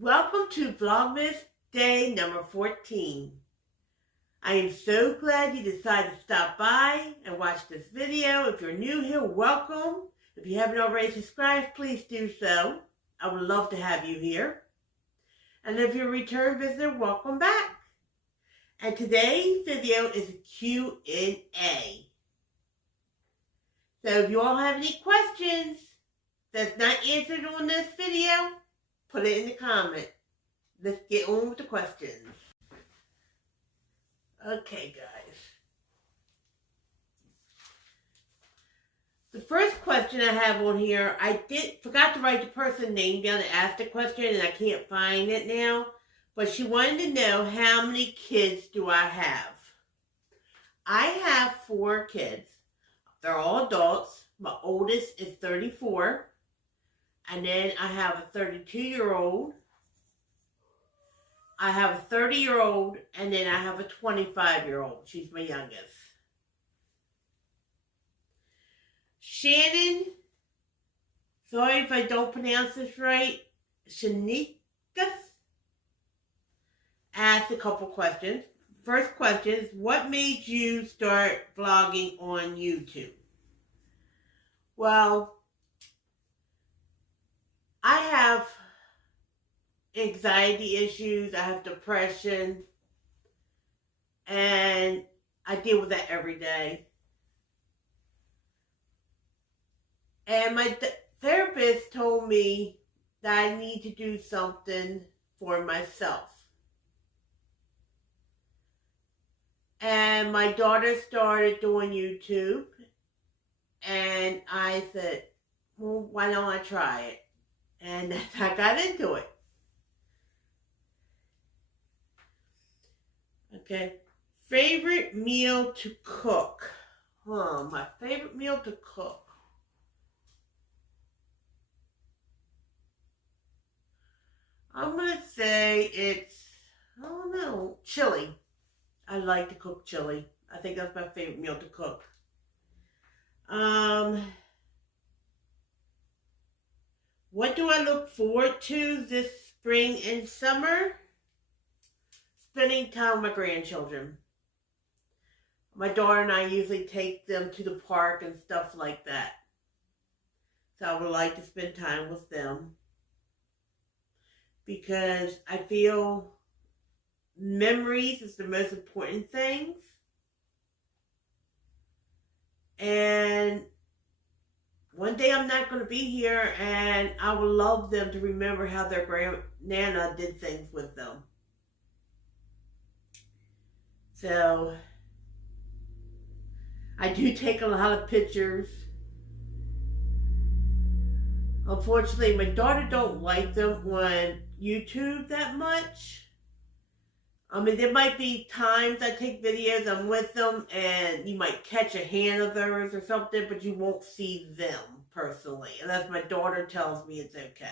Welcome to Vlogmas day number 14. I am so glad you decided to stop by and watch this video. If you're new here, welcome. If you haven't already subscribed, please do so. I would love to have you here. And if you're a return visitor, welcome back. And today's video is a Q&A. So if you all have any questions that's not answered on this video, put it in the comment. Let's get on with the questions. Okay, guys. The first question I have on here, I forgot to write the person's name down and ask the question, and I can't find it now. But she wanted to know, how many kids do I have? I have 4 kids. They're all adults. My oldest is 34. And then I have a 32-year-old. I have a 30-year-old. And then I have a 25-year-old. She's my youngest. Shannon, sorry if I don't pronounce this right, Shanikas, asked a couple questions. First question is, what made you start vlogging on YouTube? Well, I have anxiety issues, I have depression, and I deal with that every day. And my therapist told me that I need to do something for myself. And my daughter started doing YouTube, and I said, well, why don't I try it? And that's how I got into it. Okay. Favorite meal to cook? My favorite meal to cook. I'm going to say it's, I don't know, chili. I like to cook chili. I think that's my favorite meal to cook. What do I look forward to this spring and summer? Spending time with my grandchildren. My daughter and I usually take them to the park and stuff like that. So I would like to spend time with them, because I feel memories is the most important things. And one day I'm not going to be here, and I would love them to remember how their Nana did things with them. So I do take a lot of pictures. Unfortunately, my daughter don't like them on YouTube that much. I mean, there might be times I take videos, I'm with them, and you might catch a hand of theirs or something, but you won't see them personally, unless my daughter tells me it's okay.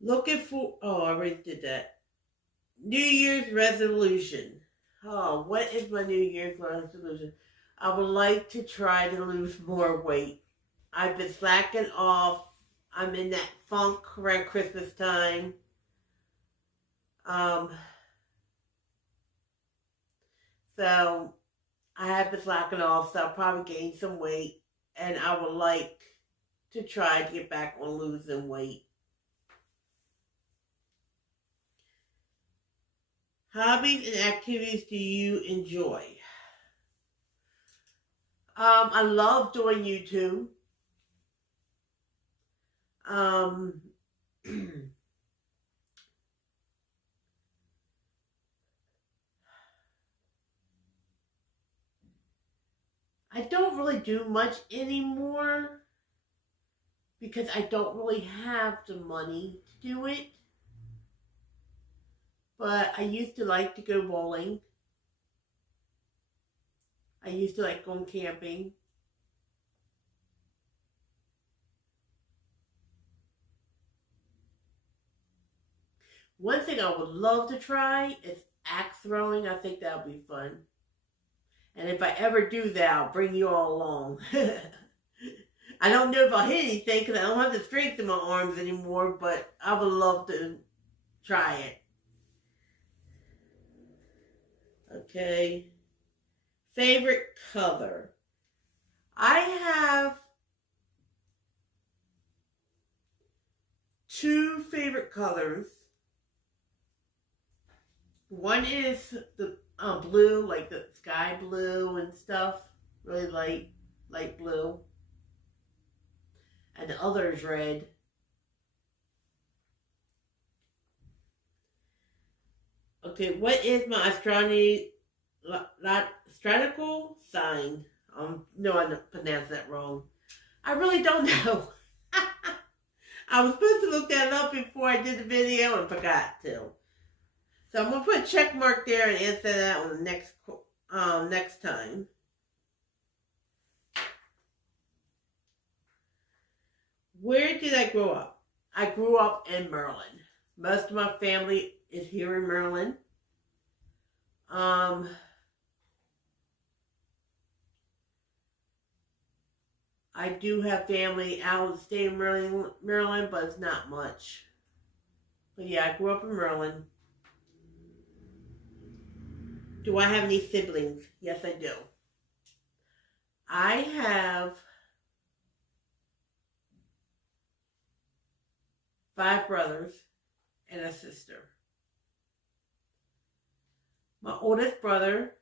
Looking for, I already did that. New Year's resolution. What is my New Year's resolution? I would like to try to lose more weight. I've been slacking off. I'm in that funk around Christmas time. So I have been slacking off, so I'll probably gain some weight. And I would like to try to get back on losing weight. hobbies and activities do you enjoy? I love doing YouTube. Um, I don't really do much anymore because I don't really have the money to do it. But I used to like to go bowling. I used to like going camping. One thing I would love to try is axe throwing. I think that would be fun. And if I ever do that, I'll bring you all along. I don't know if I'll hit anything because I don't have the strength in my arms anymore, but I would love to try it. Okay. Favorite color. I have two favorite colors. One is the blue, like the sky blue and stuff, really light blue. And the other is red. Okay, what is my astrological sign? No, I pronounced that wrong. I really don't know. I was supposed to look that up before I did the video and forgot to. So I'm gonna put a check mark there and answer that on the next time. Where did I grow up? I grew up in Maryland. Most of my family is here in Maryland. I do have family out of the state of Maryland, but it's not much. But yeah, I grew up in Maryland. Do I have any siblings? Yes, I do. I have 5 brothers and a sister. My oldest brother,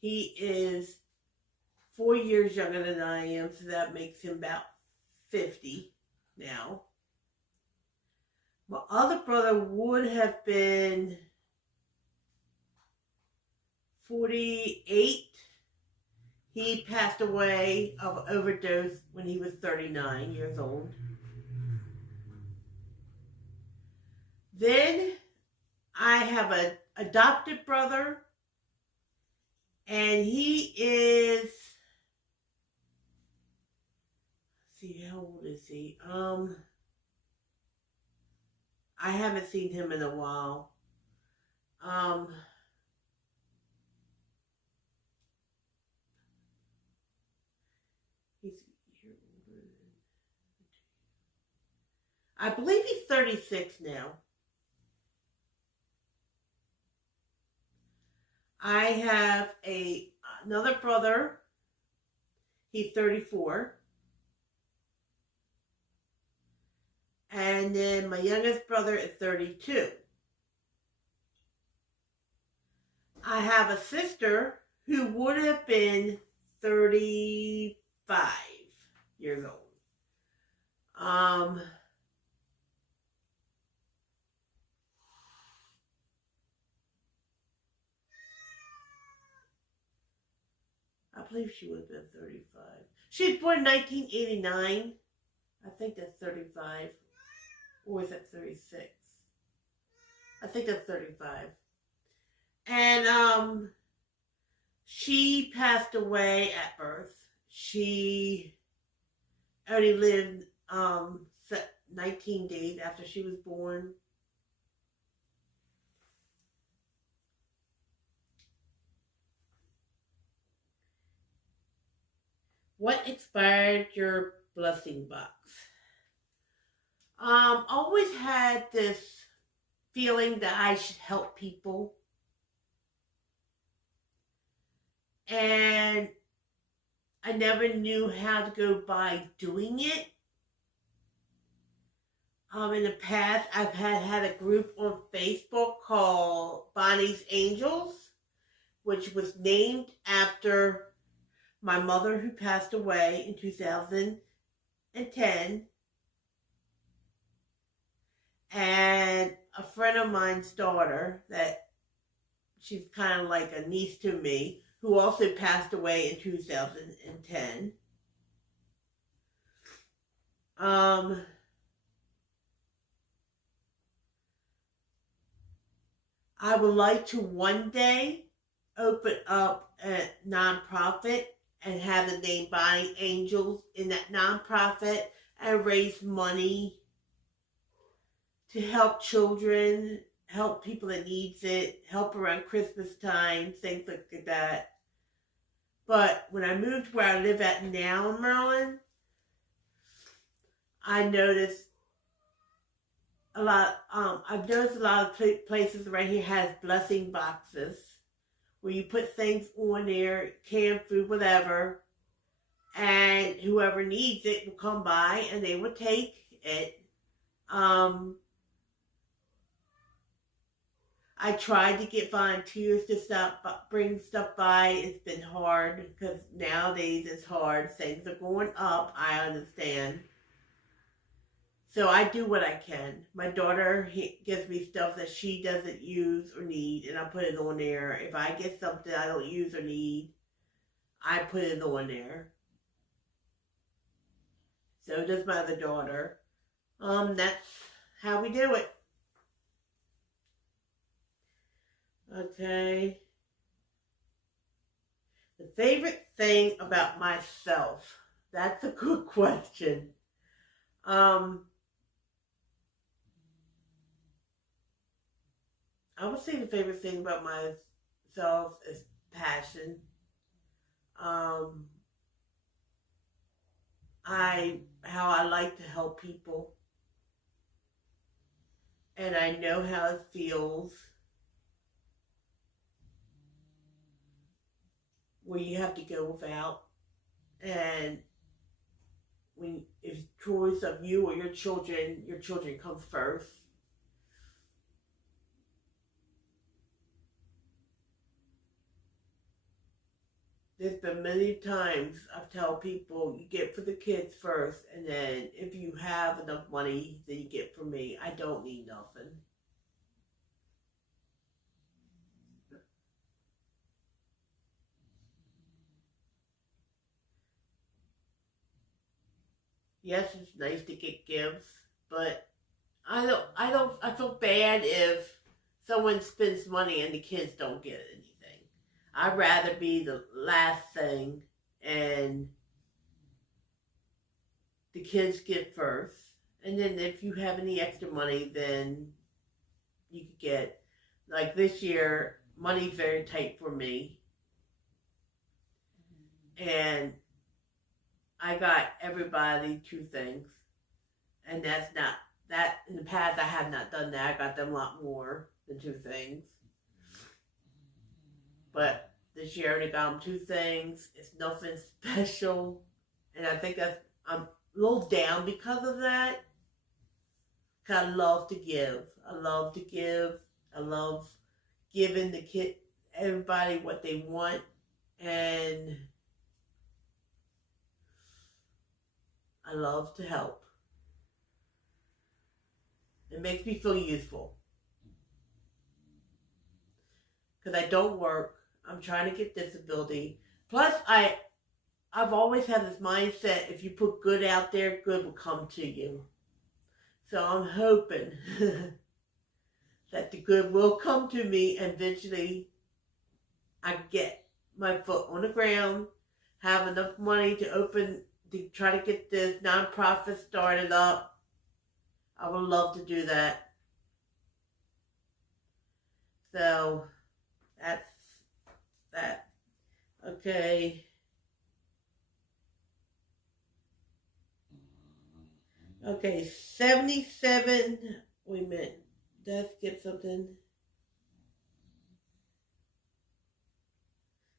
he is 4 years younger than I am, so that makes him about 50 now. My other brother would have been 48. He passed away of overdose when he was 39 years old. Then I have an adopted brother, and he is, let's see, how old is he? I haven't seen him in a while. He's a year older than, I believe he's 36 now. I have another brother. He's 34. And then my youngest brother is 32. I have a sister who would have been 35 years old. I believe she would have been 35. She was born in 1989. I think that's 35. Or is that 36? I think that's 35. And she passed away at birth. She only lived 19 days after she was born. What inspired your blessing box? Always had this feeling that I should help people. And I never knew how to go by doing it. In the past, I've had a group on Facebook called Bonnie's Angels, which was named after my mother who passed away in 2010, and a friend of mine's daughter that she's kind of like a niece to me, who also passed away in 2010. I would like to one day open up a nonprofit and have the name Bonnie Angels in that nonprofit and raise money to help children, help people that needs it, help around Christmas time, things like that. But when I moved where I live at now in Maryland, I noticed I've noticed a lot of places right here has blessing boxes where you put things on there, canned food, whatever, and whoever needs it will come by and they will take it. I tried to get volunteers to bring stuff by. It's been hard because nowadays it's hard. Things are going up, I understand. So I do what I can. My daughter gives me stuff that she doesn't use or need, and I put it on there. If I get something I don't use or need, I put it on there. So does my other daughter. That's how we do it. Okay. The favorite thing about myself. That's a good question. I would say the favorite thing about myself is passion. How I like to help people. And I know how it feels where you have to go without. And when it's choice of you or your children comes first. There's been many times I've told people, you get for the kids first, and then if you have enough money, then you get for me. I don't need nothing. Yes, it's nice to get gifts, but I feel bad if someone spends money and the kids don't get anything. I'd rather be the last thing and the kids get first. And then if you have any extra money, then you could get, like this year, money's very tight for me. And I got everybody 2 things. And that's not, that in the past I have not done that. I got them a lot more than 2 things. But this year I only got them 2 things. It's nothing special. And I think I'm a little down because of that. Because I love to give. I love to give. I love giving everybody what they want. And I love to help. It makes me feel useful. Because I don't work. I'm trying to get disability. Plus, I've always had this mindset, if you put good out there, good will come to you. So I'm hoping that the good will come to me and eventually I get my foot on the ground, have enough money to try to get this nonprofit started up. I would love to do that. So that's that. Okay. Okay, 77. Wait a minute. Did I skip something?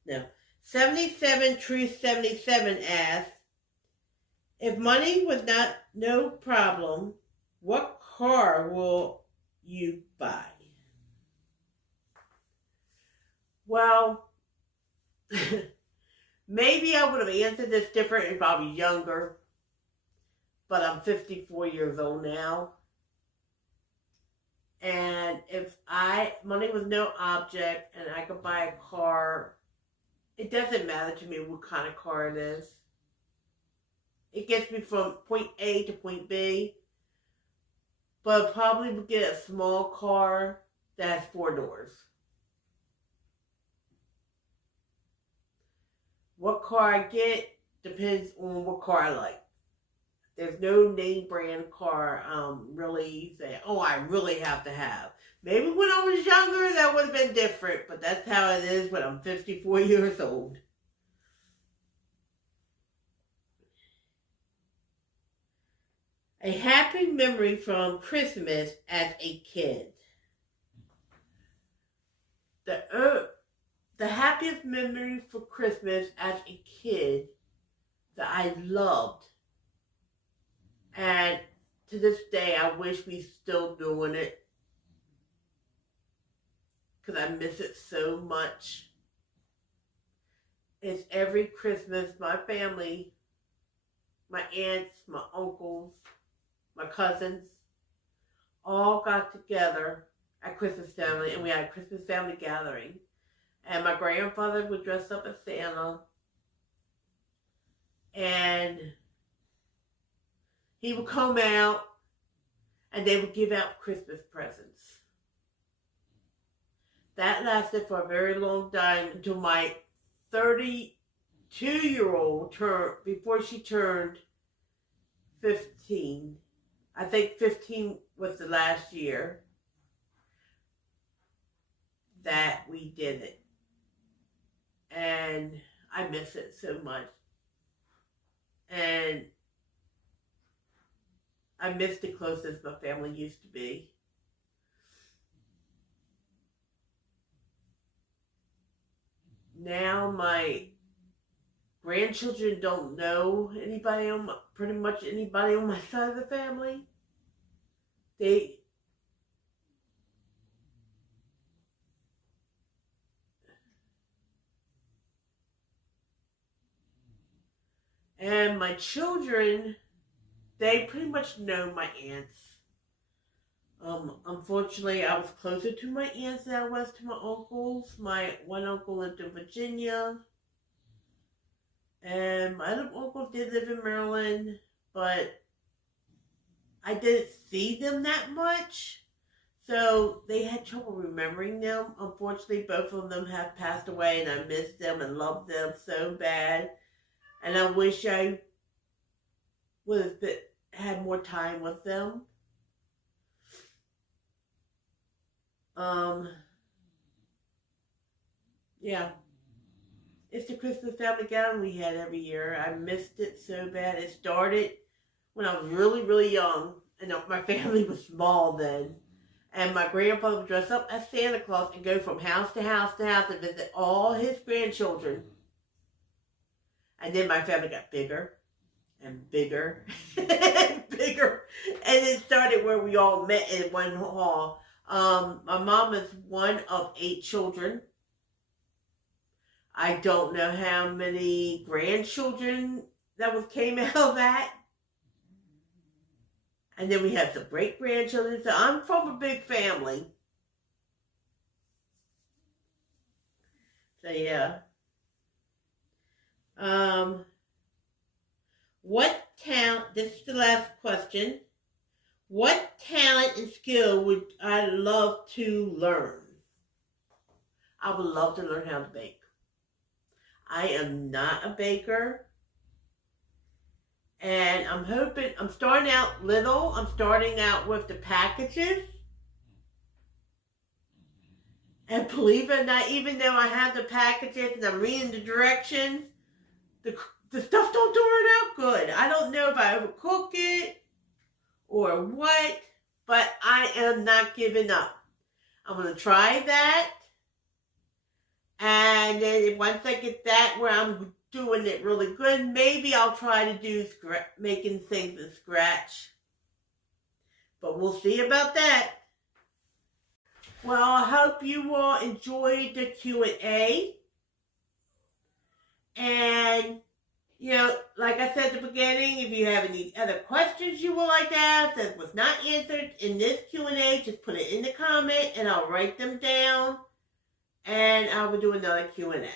No. 77 True 77 asks, if money was no problem, what car will you buy? Well, maybe I would have answered this different if I was younger, but I'm 54 years old now. And if money was no object and I could buy a car, it doesn't matter to me what kind of car it is. It gets me from point A to point B. But I probably would get a small car that has 4 doors. What car I get depends on what car I like. There's no name brand car really say, oh, I really have to have. Maybe when I was younger that would have been different, but that's how it is when I'm 54 years old. A happy memory from Christmas as a kid. The happiest memory for Christmas as a kid that I loved, and to this day I wish we still doing it because I miss it so much, is every Christmas my family, my aunts, my uncles, my cousins, all got together at Christmas family, and we had a Christmas family gathering. And my grandfather would dress up as Santa, and he would come out, and they would give out Christmas presents. That lasted for a very long time until my 32-year-old turned, before she turned 15. I think 15 was the last year that we did it. And I miss it so much. And I miss the closest my family used to be. Now my grandchildren don't know pretty much anybody on my side of the family. And my children, they pretty much know my aunts. Unfortunately, I was closer to my aunts than I was to my uncles. My one uncle lived in Virginia, and my other uncle did live in Maryland, but I didn't see them that much, so they had trouble remembering them. Unfortunately, both of them have passed away, and I miss them and love them so bad. And I wish I would have had more time with them. Yeah. It's the Christmas family gathering we had every year. I missed it so bad. It started when I was really, really young, and my family was small then. And my grandfather would dress up as Santa Claus and go from house to house to house and visit all his grandchildren. And then my family got bigger and bigger and bigger. And it started where we all met in one hall. My mom is one of 8 children. I don't know how many grandchildren came out of that. And then we have some great-grandchildren. So I'm from a big family. So yeah. What talent, this is the last question. What talent and skill would I love to learn? I would love to learn how to bake. I am not a baker. And I'm starting out little. I'm starting out with the packages. And believe it or not, even though I have the packages and I'm reading the directions, the stuff don't turn out good. I don't know if I overcook it or what, but I am not giving up. I'm going to try that. And then once I get that where I'm doing it really good, maybe I'll try to do making things from scratch. But we'll see about that. Well, I hope you all enjoyed the Q&A. And, like I said at the beginning, if you have any other questions you would like to ask that was not answered in this Q&A, just put it in the comment and I'll write them down. And I will do another Q&A.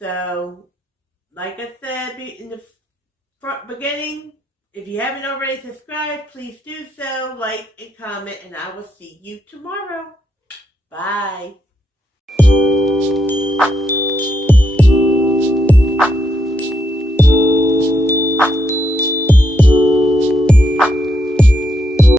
So, like I said in the beginning, if you haven't already subscribed, please do so, like and comment, and I will see you tomorrow. Bye.